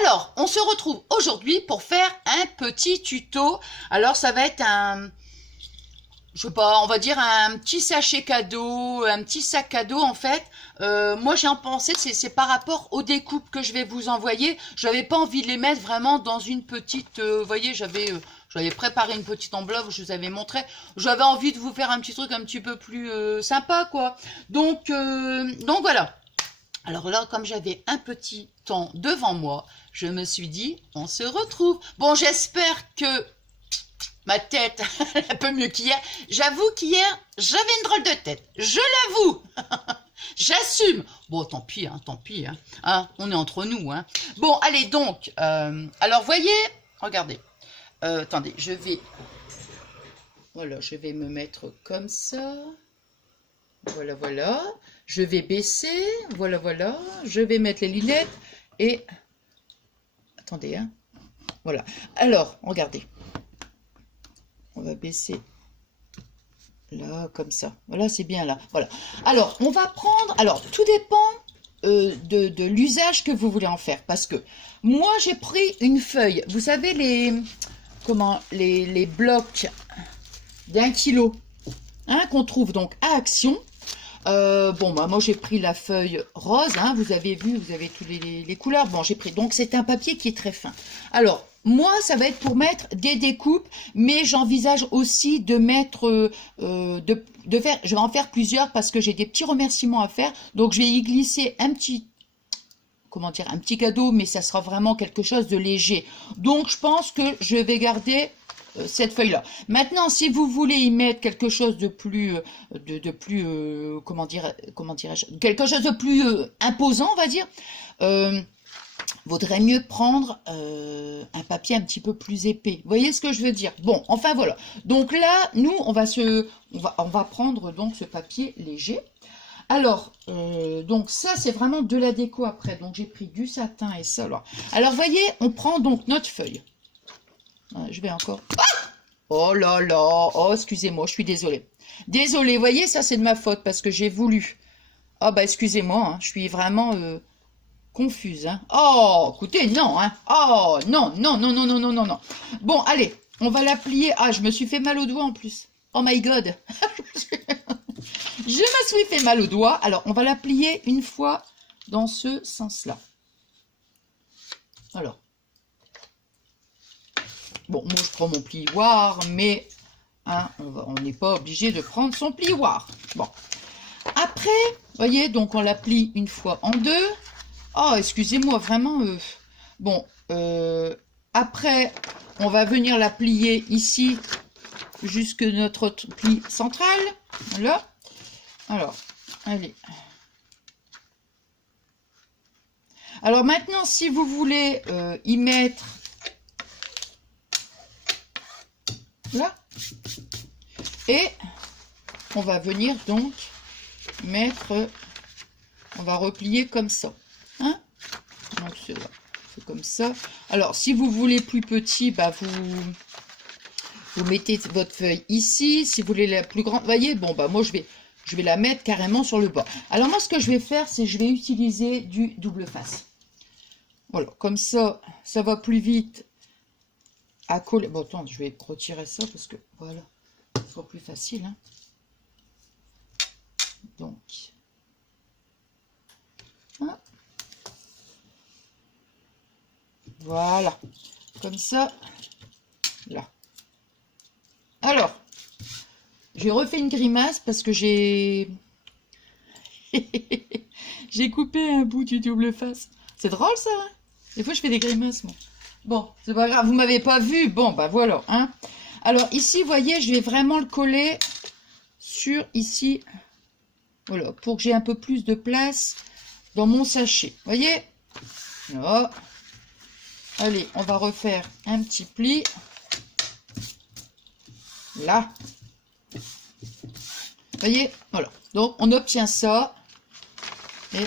Alors, on se retrouve aujourd'hui pour faire un petit tuto. Alors, ça va être je sais pas, on va dire un petit sachet cadeau, un petit sac cadeau en fait. Moi j'ai en pensé, c'est par rapport aux découpes que je vais vous envoyer. J'avais pas envie de les mettre vraiment dans une petite, vous voyez, j'avais préparé une petite enveloppe, je vous avais montré. J'avais envie de vous faire un petit truc un petit peu plus sympa quoi. Donc voilà. Alors là, comme j'avais un petit temps devant moi, je me suis dit, on se retrouve. Bon, j'espère que ma tête, un peu mieux qu'hier. J'avoue qu'hier, j'avais une drôle de tête. Je l'avoue. J'assume. Bon, tant pis, hein, tant pis. Hein. Hein, on est entre nous. Hein. Bon, allez, donc. Alors, voyez, regardez. Attendez, voilà, je vais me mettre comme ça. Voilà, voilà. Je vais baisser. Voilà, voilà. Je vais mettre les lunettes. Et... Attendez, hein. Voilà. Alors, regardez. On va baisser là, comme ça. Voilà, c'est bien là. Voilà. Alors, on va prendre... Alors, tout dépend de l'usage que vous voulez en faire. Parce que moi, j'ai pris une feuille. Vous savez, les blocs d'1 kilo hein, qu'on trouve donc à Action. Bon, bah, moi, j'ai pris la feuille rose. Hein, vous avez vu, vous avez toutes les couleurs. Bon, j'ai pris... Donc, c'est un papier qui est très fin. Alors... Moi, ça va être pour mettre des découpes, mais j'envisage aussi de mettre, je vais en faire plusieurs parce que j'ai des petits remerciements à faire. Donc, je vais y glisser un petit, comment dire, un petit cadeau, mais ça sera vraiment quelque chose de léger. Donc, je pense que je vais garder cette feuille-là. Maintenant, si vous voulez y mettre quelque chose de plus, comment dirais-je, quelque chose de plus imposant, on va dire. Vaudrait mieux prendre un papier un petit peu plus épais. Vous voyez ce que je veux dire? Bon, enfin voilà. Donc là, nous, on va prendre donc ce papier léger. Alors, donc ça, c'est vraiment de la déco après. Donc j'ai pris du satin et ça. Alors, voyez, on prend donc notre feuille. Je vais encore... Ah, oh là là! Oh, excusez-moi, je suis désolée. Désolée, vous voyez, ça c'est de ma faute parce que j'ai voulu... Ah bah excusez-moi, hein, je suis vraiment... confuse, hein. Oh, écoutez, non, hein. Oh, non, non, non, non, non, non, non, non. Bon, allez, on va la plier. Ah, je me suis fait mal au doigt en plus. Oh my God. Je me suis fait mal au doigt. Alors, on va la plier une fois dans ce sens-là. Alors. Bon, moi, je prends mon plioir, mais hein, on n'est pas obligé de prendre son plioir. Bon. Après, vous voyez, donc on la plie une fois en deux. Oh, excusez-moi, vraiment. Bon, après, on va venir la plier ici, jusque notre pli central. Voilà. Alors, allez. Alors maintenant, si vous voulez y mettre... Là. Et on va venir donc mettre... On va replier comme ça. Hein? Donc c'est comme ça. Alors, si vous voulez plus petit, bah vous mettez votre feuille ici. Si vous voulez la plus grande, voyez, bon, bah moi je vais la mettre carrément sur le bas. Alors moi, ce que je vais faire, c'est je vais utiliser du double face. Voilà, comme ça, ça va plus vite à coller. Bon, attends, je vais retirer ça parce que voilà, ce sera plus facile. Hein. Donc, hein. Voilà, comme ça, là. Alors, j'ai refait une grimace parce que j'ai j'ai coupé un bout du double face. C'est drôle ça, hein? Des fois je fais des grimaces, moi. Bon, c'est pas grave, vous m'avez pas vu. Bon, bah voilà, hein. Alors ici, vous voyez, je vais vraiment le coller sur ici. Voilà, pour que j'ai un peu plus de place dans mon sachet. Vous voyez? Là. Allez, on va refaire un petit pli. Là. Vous voyez? Voilà. Donc, on obtient ça. Et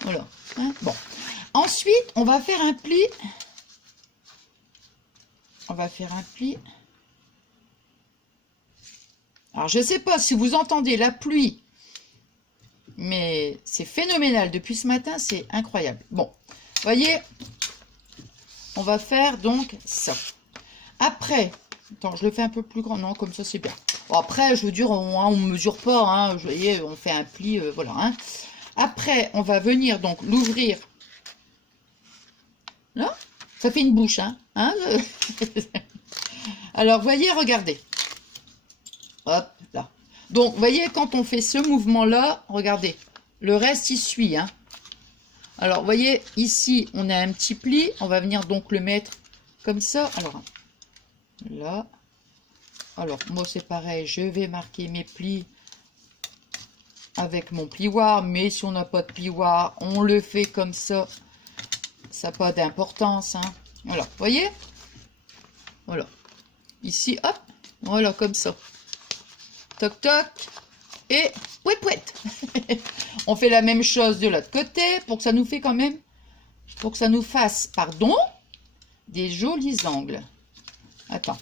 voilà. Hein? Bon. Ensuite, on va faire un pli. On va faire un pli. Alors, je ne sais pas si vous entendez la pluie, mais c'est phénoménal. Depuis ce matin, c'est incroyable. Bon, vous voyez, on va faire donc ça. Après, attends, je le fais un peu plus grand. Non, comme ça, c'est bien. Bon, après, je veux dire, on ne mesure pas. Hein, vous voyez, on fait un pli, voilà. Hein. Après, on va venir donc l'ouvrir. Là, ça fait une bouche. Hein, alors, voyez, regardez. Hop, là. Donc, voyez, quand on fait ce mouvement-là, regardez. Le reste, il suit. Hein. Alors, voyez, ici, on a un petit pli. On va venir donc le mettre comme ça. Alors, là. Alors, moi, c'est pareil. Je vais marquer mes plis avec mon plioir. Mais si on n'a pas de plioir, on le fait comme ça. Ça n'a pas d'importance. Hein. Voilà, voyez? Voilà. Ici, hop. Voilà, comme ça. Toc, toc. Et pouet, pouet. On fait la même chose de l'autre côté pour que ça nous fait quand même, pour que ça nous fasse, pardon, des jolis angles. Attends.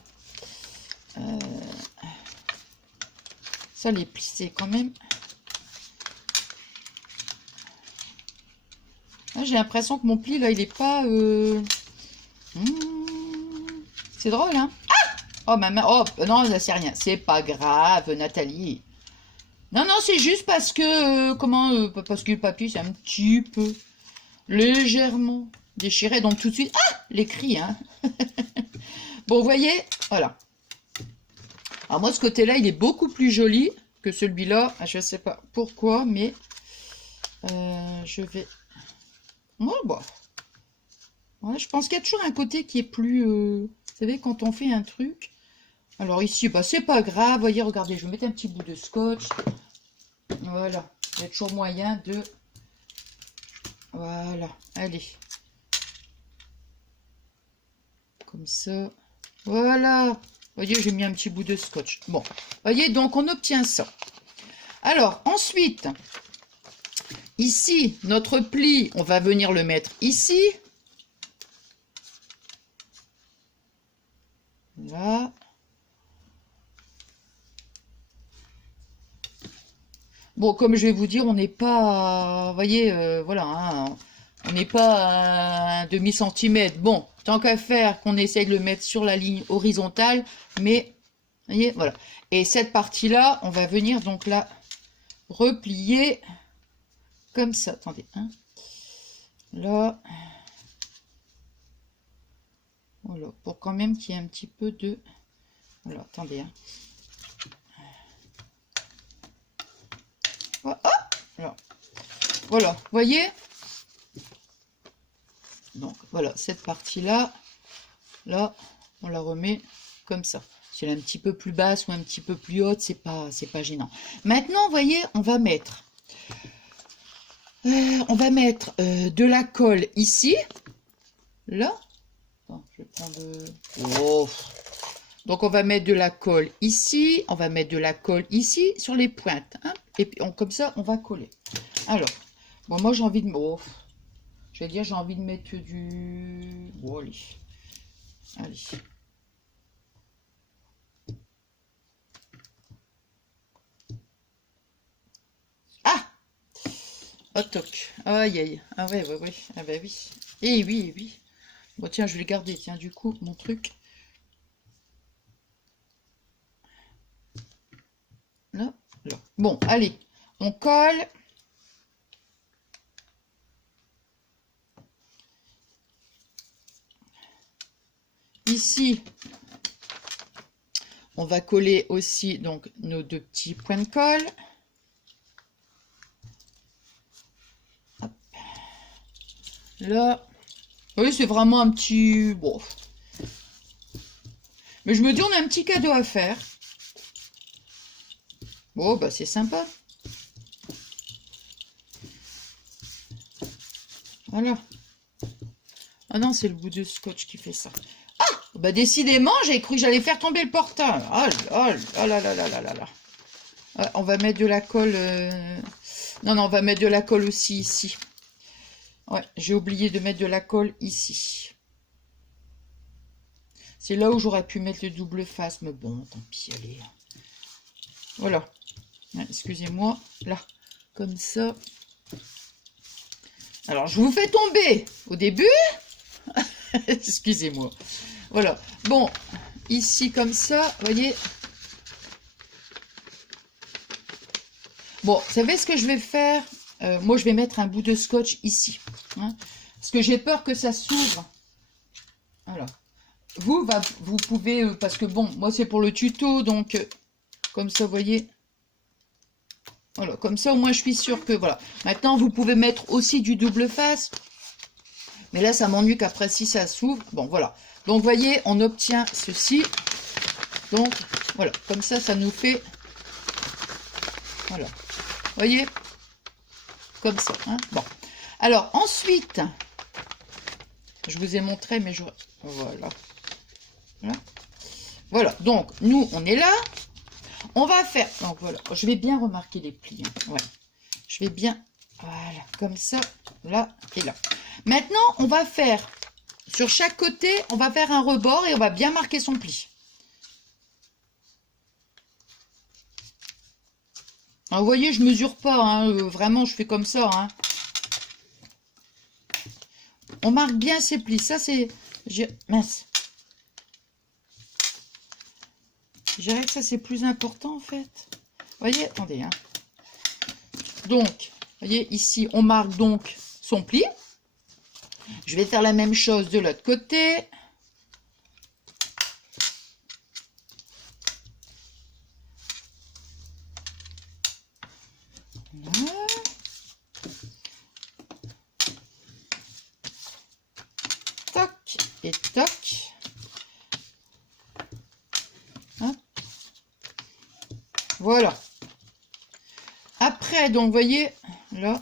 Ça, les plisser quand même. J'ai l'impression que mon pli, là, il est pas... C'est drôle, hein? Ah! Oh, maman, oh, non, là, c'est rien. C'est pas grave, Nathalie. Non, non, c'est juste parce que... parce que le papier, c'est un petit peu légèrement déchiré. Donc, tout de suite... Ah! Les cris, hein? Bon, vous voyez? Voilà. Alors, moi, ce côté-là, il est beaucoup plus joli que celui-là. Je ne sais pas pourquoi, mais... je vais... Oh, bah. Ouais, je pense qu'il y a toujours un côté qui est plus... Vous savez, quand on fait un truc... Alors ici, bah, c'est pas grave. Voyez, regardez, je vais mettre un petit bout de scotch. Voilà. Il y a toujours moyen de... Voilà. Allez. Comme ça. Voilà. Voyez, j'ai mis un petit bout de scotch. Bon. Voyez, donc on obtient ça. Alors, ensuite... Ici, notre pli, on va venir le mettre ici. Là. Bon, comme je vais vous dire, on n'est pas... Vous voyez, voilà, hein, on n'est pas à un demi-centimètre. Bon, tant qu'à faire, qu'on essaye de le mettre sur la ligne horizontale. Mais, vous voyez, voilà. Et cette partie-là, on va venir donc là replier... Comme ça, attendez, hein. Là, voilà, pour quand même qu'il y ait un petit peu de... Voilà, attendez, hein. Oh, voilà, vous voyez? Donc, voilà, cette partie-là, là, on la remet comme ça. Si elle est un petit peu plus basse ou un petit peu plus haute, c'est pas gênant. Maintenant, vous voyez, on va mettre... de la colle ici, là. Attends, je vais prendre... Oh. Donc, on va mettre de la colle ici. On va mettre de la colle ici sur les pointes. Hein, et puis, comme ça, on va coller. Alors, bon, moi, j'ai envie de... Oh, je vais dire, j'ai envie de mettre du... Oh, allez. Allez. Oh, toc. Aïe, aïe. Ah ouais, ouais, ouais. Ah bah oui. Eh oui, oui. Bon, tiens, je vais le garder. Tiens, du coup, mon truc. Là, là. Bon, allez. On colle. Ici, on va coller aussi donc nos deux petits points de colle. Hop. Là. Oui, c'est vraiment un petit... Bon. Mais je me dis, on a un petit cadeau à faire. Bon, bah c'est sympa. Voilà. Ah non, c'est le bout de scotch qui fait ça. Ah, bah décidément, j'ai cru que j'allais faire tomber le porteur. Oh là là là là là là là. Ouais, on va mettre de la colle... Non, non, on va mettre de la colle aussi ici. Ouais, j'ai oublié de mettre de la colle ici. C'est là où j'aurais pu mettre le double face, mais bon, tant pis, allez. Voilà. Ouais, excusez-moi, là, comme ça. Alors, je vous fais tomber au début. Excusez-moi. Voilà. Bon, ici comme ça, vous voyez. Bon, vous savez ce que je vais faire? Moi, je vais mettre un bout de scotch ici. Hein, parce que j'ai peur que ça s'ouvre. Voilà. Vous pouvez, parce que bon, moi c'est pour le tuto, donc comme ça, vous voyez. Voilà, comme ça au moins je suis sûre que voilà. Maintenant, vous pouvez mettre aussi du double face. Mais là, ça m'ennuie qu'après, si ça s'ouvre, bon, voilà. Donc, vous voyez, on obtient ceci. Donc, voilà, comme ça nous fait... Voilà. Vous voyez? Comme ça. Hein, bon. Alors, ensuite, je vous ai montré, mais je... Voilà. Voilà. Voilà. Donc, nous, on est là. On va faire... Donc, voilà. Je vais bien remarquer les plis. Hein. Ouais. Je vais bien... Voilà. Comme ça, là et là. Maintenant, on va faire, sur chaque côté, on va faire un rebord et on va bien marquer son pli. Alors, vous voyez, je mesure pas, hein, vraiment, je fais comme ça. Hein. On marque bien ses plis. Ça, c'est... Mince. Je dirais que ça, c'est plus important, en fait. Vous voyez, attendez. Hein. Donc, vous voyez, ici, on marque donc son pli. Je vais faire la même chose de l'autre côté. Voilà. Toc et toc. Hop. Voilà. Après, donc, vous voyez, là,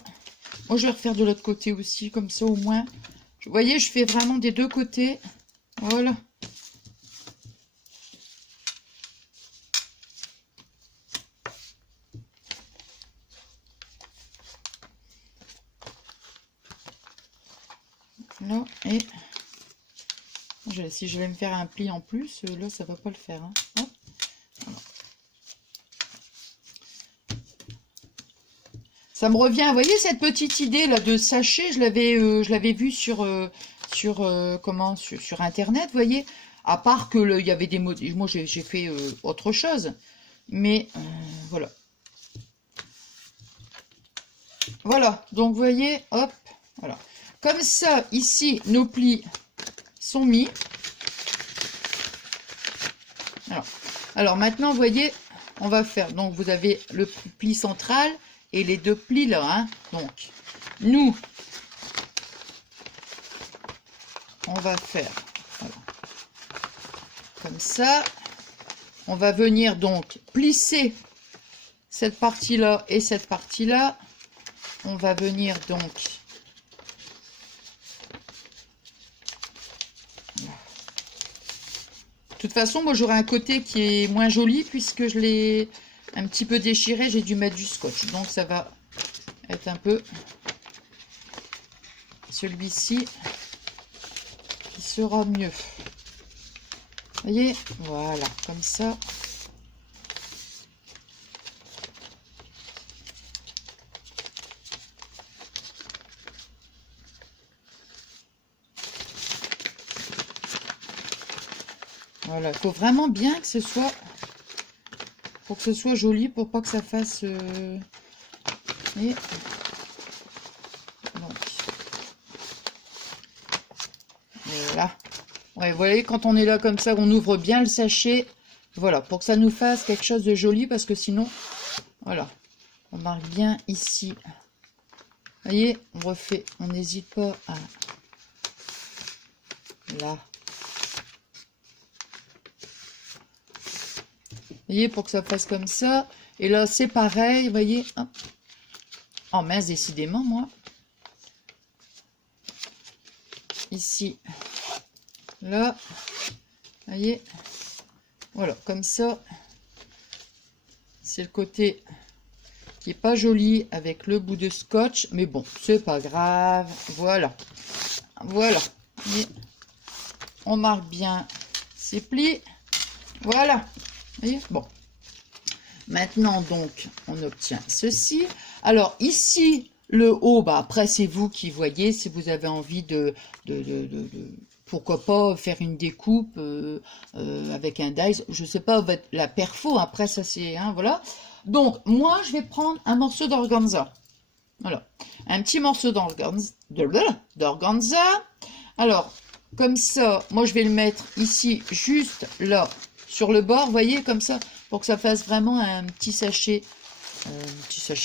moi, je vais refaire de l'autre côté aussi, comme ça, au moins. Vous voyez, je fais vraiment des deux côtés. Voilà. Là, et... Si je vais me faire un pli en plus, là, ça va pas le faire. Hein. Hop. Voilà. Ça me revient, vous voyez, cette petite idée là de sachet, je l'avais vu sur Internet, vous voyez. À part que il y avait des mots, moi j'ai fait autre chose, mais voilà. Voilà, donc vous voyez, hop, voilà. Comme ça, ici, nos plis sont mis. Alors maintenant, vous voyez, on va faire, donc vous avez le pli central et les deux plis là, hein. Donc, nous, on va faire, voilà, comme ça. On va venir donc plisser cette partie-là et cette partie-là. On va venir donc... De toute façon, moi j'aurai un côté qui est moins joli puisque je l'ai un petit peu déchiré. J'ai dû mettre du scotch. Donc ça va être un peu celui-ci qui sera mieux. Vous voyez? Voilà, comme ça. Voilà, il faut vraiment bien que ce soit, pour que ce soit joli, pour pas que ça fasse... Et donc, voilà. Ouais, vous voyez, quand on est là comme ça, on ouvre bien le sachet. Voilà, pour que ça nous fasse quelque chose de joli, parce que sinon, voilà, on marque bien ici. Vous voyez, on refait, on n'hésite pas à... Là. Vous voyez, pour que ça fasse comme ça. Et là, c'est pareil, vous voyez. Hop. Oh mince, décidément, moi. Ici. Là. Vous voyez. Voilà, comme ça. C'est le côté qui est pas joli avec le bout de scotch. Mais bon, c'est pas grave. Voilà. Voilà. Et on marque bien ces plis. Voilà. Vous voyez, bon. Maintenant, donc, on obtient ceci. Alors, ici, Le haut, bah après c'est vous qui voyez si vous avez envie pourquoi pas faire une découpe avec un dies, je sais pas, la perfo, après ça c'est, hein, voilà. Donc moi je vais prendre un morceau d'organza, voilà, un petit morceau d'organza. Alors comme ça, moi je vais le mettre ici, juste là, sur le bord, voyez, comme ça, pour que ça fasse vraiment un petit sachet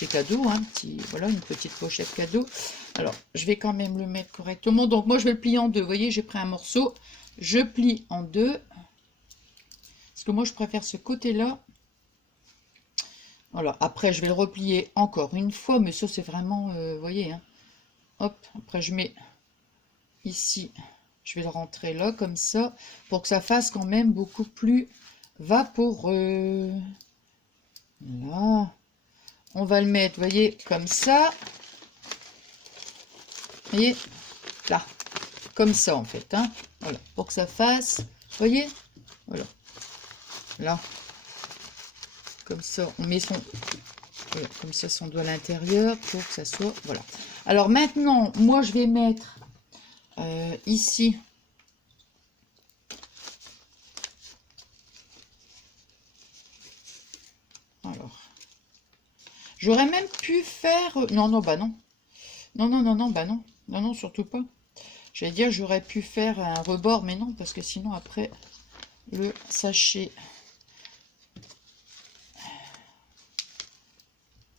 cadeau, hein, voilà, une petite pochette cadeau. Alors, je vais quand même le mettre correctement. Donc, moi, je vais le plier en deux. Vous voyez, j'ai pris un morceau, je plie en deux. Parce que moi, je préfère ce côté-là. Voilà, après, je vais le replier encore une fois. Mais ça, c'est vraiment, vous voyez, hein. Hop, après, je mets ici. Je vais le rentrer là, comme ça, pour que ça fasse quand même beaucoup plus vaporeux. Là. On va le mettre, vous voyez, comme ça. Vous voyez, là. Comme ça, en fait. Hein. Voilà, pour que ça fasse, vous voyez, voilà. Là. Comme ça, on met son... Voilà, comme ça, son doigt à l'intérieur pour que ça soit... Voilà. Alors maintenant, moi, je vais mettre ici... Alors... J'aurais même pu faire... Non, non, bah non. Non, non, non, non, bah non. Non, non, surtout pas. J'allais dire, j'aurais pu faire un rebord, mais non, parce que sinon, après, le sachet...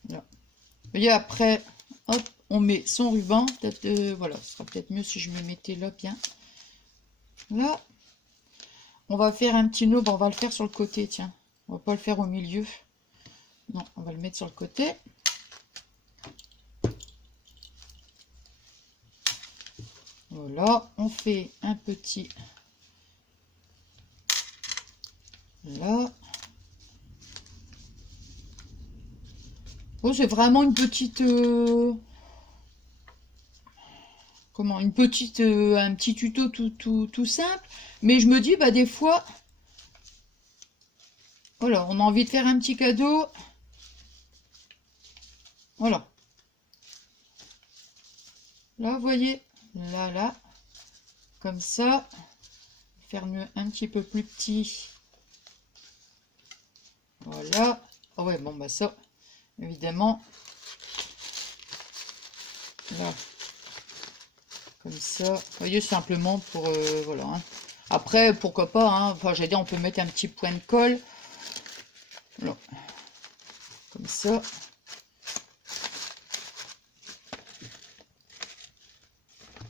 Là. Vous voyez, après, hop, on met son ruban. Peut-être, voilà, ce sera peut-être mieux si je me mettais là, bien. Là, on va faire un petit nœud. Bon, on va le faire sur le côté, tiens. On va pas le faire au milieu. Non, on va le mettre sur le côté. Voilà, on fait un petit là. Oh, c'est vraiment une petite comment, une petite un petit tuto tout simple, mais je me dis bah des fois voilà, on a envie de faire un petit cadeau. Voilà. Là, vous voyez, là, comme ça. Faire mieux un petit peu plus petit. Voilà. Ah ouais, bon, bah ça, évidemment. Là. Comme ça. Vous voyez, simplement pour... voilà. Hein. Après, pourquoi pas, hein. Enfin, j'allais dire, on peut mettre un petit point de colle. Voilà. Comme ça.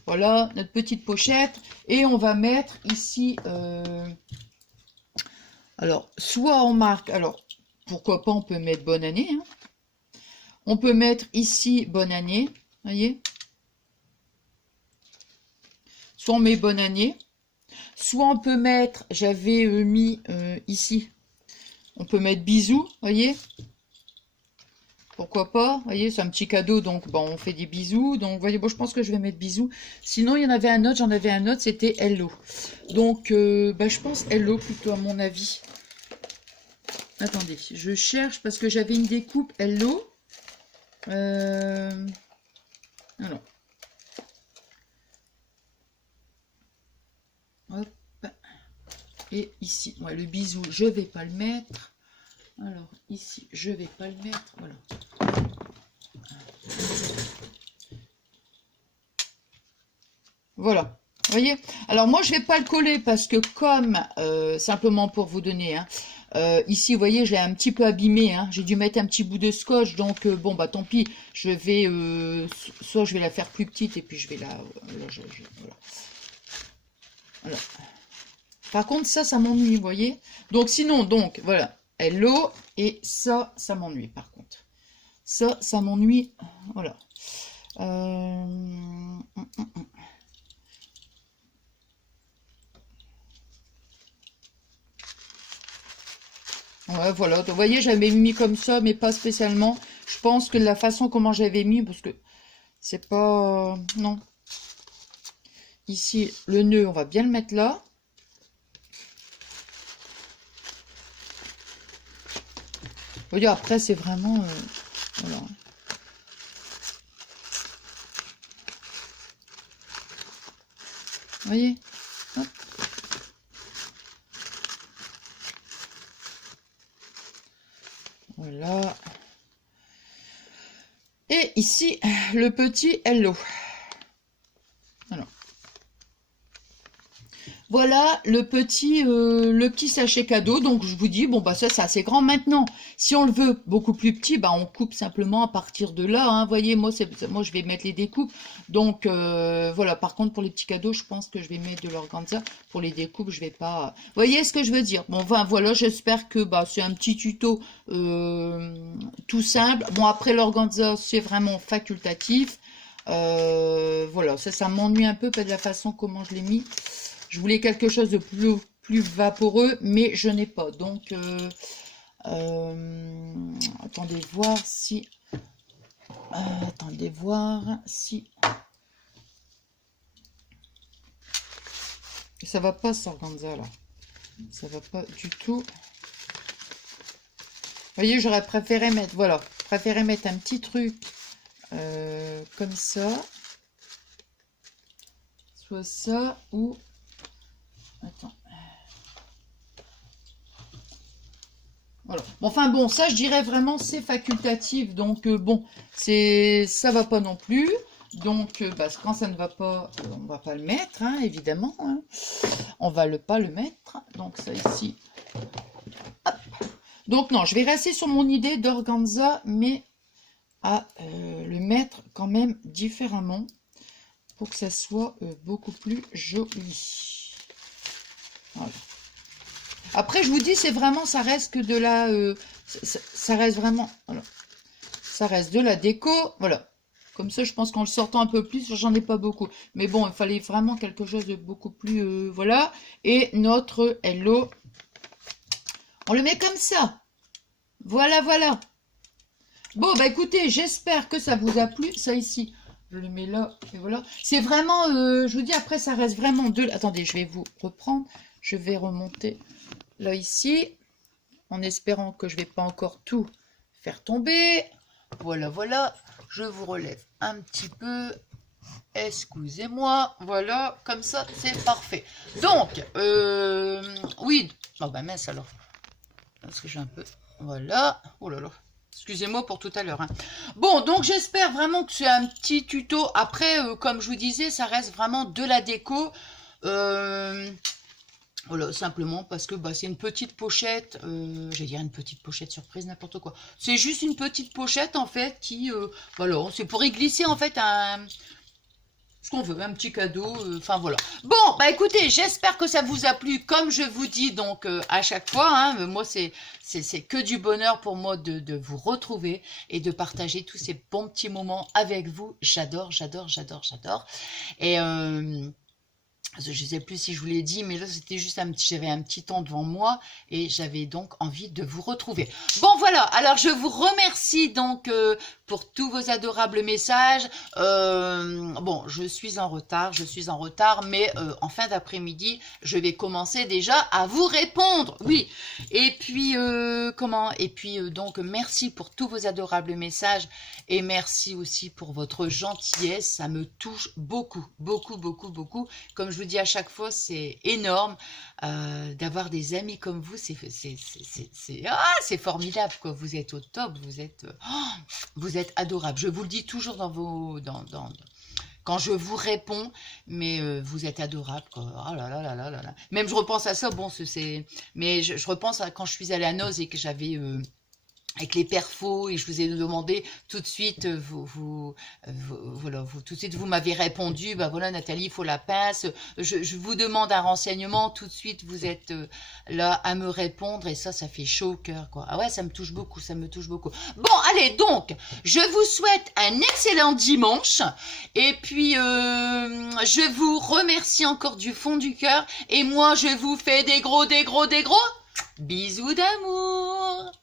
Voilà, notre petite pochette. Et on va mettre ici... alors, soit on marque... Alors, pourquoi pas, on peut mettre bonne année. Hein. On peut mettre ici bonne année. Voyez. Soit on met bonne année. Soit on peut mettre... J'avais mis ici. On peut mettre bisous. Voyez. Pourquoi pas, vous voyez, c'est un petit cadeau, donc bon, on fait des bisous. Donc, vous voyez, bon, je pense que je vais mettre bisous. Sinon, il y en avait un autre, j'en avais un autre, c'était hello. Donc, bah, je pense hello plutôt, à mon avis. Attendez, je cherche parce que j'avais une découpe hello. Alors. Hop. Et ici, ouais, le bisou, je vais pas le mettre. Alors, ici, je vais pas le mettre. Voilà. Voilà. Vous voyez? Alors, moi, je vais pas le coller parce que comme, simplement pour vous donner, hein, ici, vous voyez, j'ai un petit peu abîmé. Hein, j'ai dû mettre un petit bout de scotch. Donc, bon, bah, tant pis. Je vais, soit je vais la faire plus petite et puis je vais la... voilà. Voilà. Par contre, ça m'ennuie, vous voyez? Donc, sinon, donc, voilà. Hello, et ça m'ennuie par contre. Ça m'ennuie, voilà. Ouais, voilà. Donc, vous voyez, j'avais mis comme ça, mais pas spécialement. Je pense que la façon comment j'avais mis, parce que c'est pas... non. Ici, le nœud, on va bien le mettre là. Vous voyez, après, c'est vraiment... voilà. Vous voyez? Hop. Voilà. Et ici, le petit Hello. Alors. Voilà le petit sachet cadeau. Donc je vous dis, bon bah ça c'est assez grand maintenant. Si on le veut beaucoup plus petit, bah on coupe simplement à partir de là. Hein. Vous voyez, moi je vais mettre les découpes. Donc voilà, par contre pour les petits cadeaux, je pense que je vais mettre de l'organza. Pour les découpes, je vais pas. Vous voyez ce que je veux dire? Bon enfin voilà, j'espère que bah c'est un petit tuto tout simple. Bon après l'organza, c'est vraiment facultatif. Voilà, ça m'ennuie un peu pas de la façon comment je l'ai mis. Je voulais quelque chose de plus vaporeux, mais je n'ai pas. Donc, attendez voir si... attendez voir si... Ça va pas, ce organza, là. Ça va pas du tout. Vous voyez, j'aurais préféré mettre... Voilà, préféré mettre un petit truc comme ça. Soit ça, ou... Attends. Voilà. Enfin bon, ça je dirais vraiment c'est facultatif. Donc bon, ça va pas non plus. Donc bah, quand ça ne va pas, on va pas le mettre, hein, évidemment. Hein. On va pas le mettre. Donc ça ici. Hop. Donc non, je vais rester sur mon idée d'organza, mais à le mettre quand même différemment pour que ça soit beaucoup plus joli. Voilà. Après, je vous dis, c'est vraiment, ça reste que de la, ça reste vraiment, voilà, ça reste de la déco, voilà. Comme ça, je pense qu'en le sortant un peu plus, j'en ai pas beaucoup. Mais bon, il fallait vraiment quelque chose de beaucoup plus, voilà. Et notre Hello, on le met comme ça. Voilà, voilà. Bon, bah écoutez, j'espère que ça vous a plu. Ça ici, je le mets là, et voilà. C'est vraiment, je vous dis, après, ça reste vraiment de... Attendez, je vais vous reprendre. Je vais remonter là ici, en espérant que je ne vais pas encore tout faire tomber. Voilà, voilà. Je vous relève un petit peu. Excusez-moi. Voilà, comme ça, c'est parfait. Donc, oui. Oh bah mince alors. Parce que j'ai un peu... Voilà. Oh là là. Excusez-moi pour tout à l'heure. Hein. Bon, donc j'espère vraiment que c'est un petit tuto. Après, comme je vous disais, ça reste vraiment de la déco. Voilà, simplement parce que bah, c'est une petite pochette, j'allais dire une petite pochette surprise, n'importe quoi. C'est juste une petite pochette en fait qui, voilà, c'est pour y glisser en fait ce qu'on veut, un petit cadeau, enfin voilà. Bon, bah écoutez, j'espère que ça vous a plu, comme je vous dis donc à chaque fois, hein, moi c'est que du bonheur pour moi de vous retrouver et de partager tous ces bons petits moments avec vous. J'adore, j'adore, j'adore, j'adore. Et... je ne sais plus si je vous l'ai dit, mais là, c'était juste j'avais un petit temps devant moi et j'avais donc envie de vous retrouver. Bon, voilà. Alors, je vous remercie donc pour tous vos adorables messages. Bon, je suis en retard, mais en fin d'après-midi, je vais commencer déjà à vous répondre. Oui. Et puis, donc, merci pour tous vos adorables messages et merci aussi pour votre gentillesse. Ça me touche beaucoup, beaucoup, beaucoup, beaucoup. Comme je vous dis à chaque fois, c'est énorme d'avoir des amis comme vous. C'est formidable, quoi. Vous êtes au top, vous êtes adorable. Je vous le dis toujours quand je vous réponds, mais vous êtes adorable, quoi. Oh là là là là là là. Même je repense à ça, bon, mais je repense à quand je suis allée à Noz et que j'avais... avec les perfos et je vous ai demandé tout de suite, tout de suite vous m'avez répondu, bah voilà Nathalie, il faut la pince, je vous demande un renseignement, tout de suite vous êtes là à me répondre et ça fait chaud au cœur, quoi. Ah ouais, ça me touche beaucoup, ça me touche beaucoup. Bon, allez, donc, je vous souhaite un excellent dimanche et puis je vous remercie encore du fond du cœur et moi je vous fais des gros bisous d'amour.